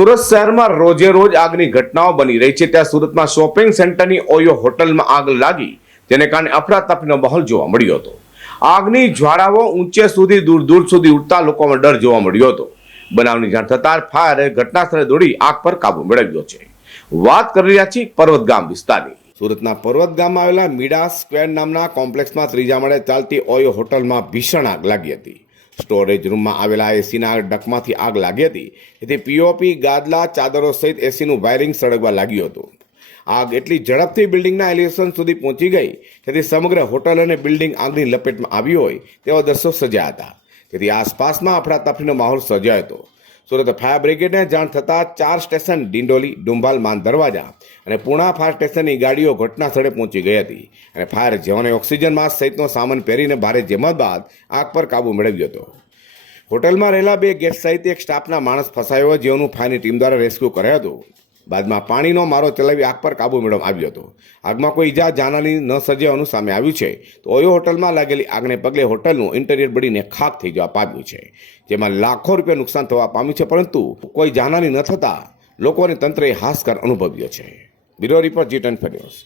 સુરત શહેરમાં રોજે રોજ આગની ઘટનાઓ બની રહી છે. ત્યાં સુરતમાં શોપિંગ સેન્ટરની ઓયો હોટલમાં આગ લાગી તેને કારણે અફરાતફરીનો માહોલ જોવા મળ્યો હતો. આગની જ્વાળાઓ ઊંચે સુધી, દૂર દૂર સુધી ઉડતા લોકોમાં ડર જોવા મળ્યો હતો. બનાવની જાણ થતાં ફાયરે ઘટના સ્થળે દોડી આગ પર કાબુ મેળવ્યો છે. વાત કરી રહ્યા છીએ પર્વત ગામ વિસ્તારની. સુરતના પર્વત ગામમાં આવેલા મીડા સ્ક્વેર નામના કોમ્પ્લેક્સમાં ત્રીજા માળે ચાલતી ઓયો હોટલમાં ભીષણ આગ લાગી હતી. સ્ટોરેજ રૂમમાં આવેલા એસીના ડકમાંથી આગ લાગી હતી. તેથી પીઓપી ગાદલા ચાદરો સહિત એસીનું વાયરિંગ સળગવા લાગ્યું હતું. આગ એટલી ઝડપથી બિલ્ડિંગના એલિવેશન સુધી પહોંચી ગઈ, જેથી સમગ્ર હોટલ અને બિલ્ડિંગ આગની લપેટમાં આવી હોય તેવા દ્રશ્યો સજ્યા હતા. તેથી આસપાસમાં અફડાતફડીનો માહોલ સર્જાયો હતો. સુરત ફાયર બ્રિગેડને જાણ થતાં ચાર સ્ટેશન ડિંડોલી, ડુંભાલ, માન દરવાજા અને પુણા ફાયર સ્ટેશનની ગાડીઓ ઘટના સ્થળે પહોંચી ગઈ હતી અને ફાયર જવાને ઓક્સિજન માસ્ક સહિતનો સામાન પહેરીને ભારે જેમત બાદ આગ પર કાબુ મેળવ્યો હતો. હોટલમાં રહેલા બે ગેસ્ટ સહિત એક સ્ટાફના માણસ ફસાયો જેઓનું ફાયરની ટીમ દ્વારા રેસ્ક્યુ કરાયો હતો. બાદમાં પાણીનો મારો ચલાવી આગ પર કાબુ મેળવવામાં આવ્યો હતો. આગમાં કોઈ ઈજા જાનહાની ન સર્જાવાનું સામે આવ્યું છે. તો ઓયો હોટલમાં લાગેલી આગને પગલે હોટલનું ઇન્ટેરિયર બળીને ખાક થઈ જવા પામ્યું છે. જેમાં લાખો રૂપિયા નુકસાન થવા પામ્યું છે, પરંતુ કોઈ જાનહાની ન થતાં લોકોને તંત્રએ હાશકાર અનુભવ્યો છે. બ્યુરો રિપોર્ટ જીટન ટેન ન્યૂઝ.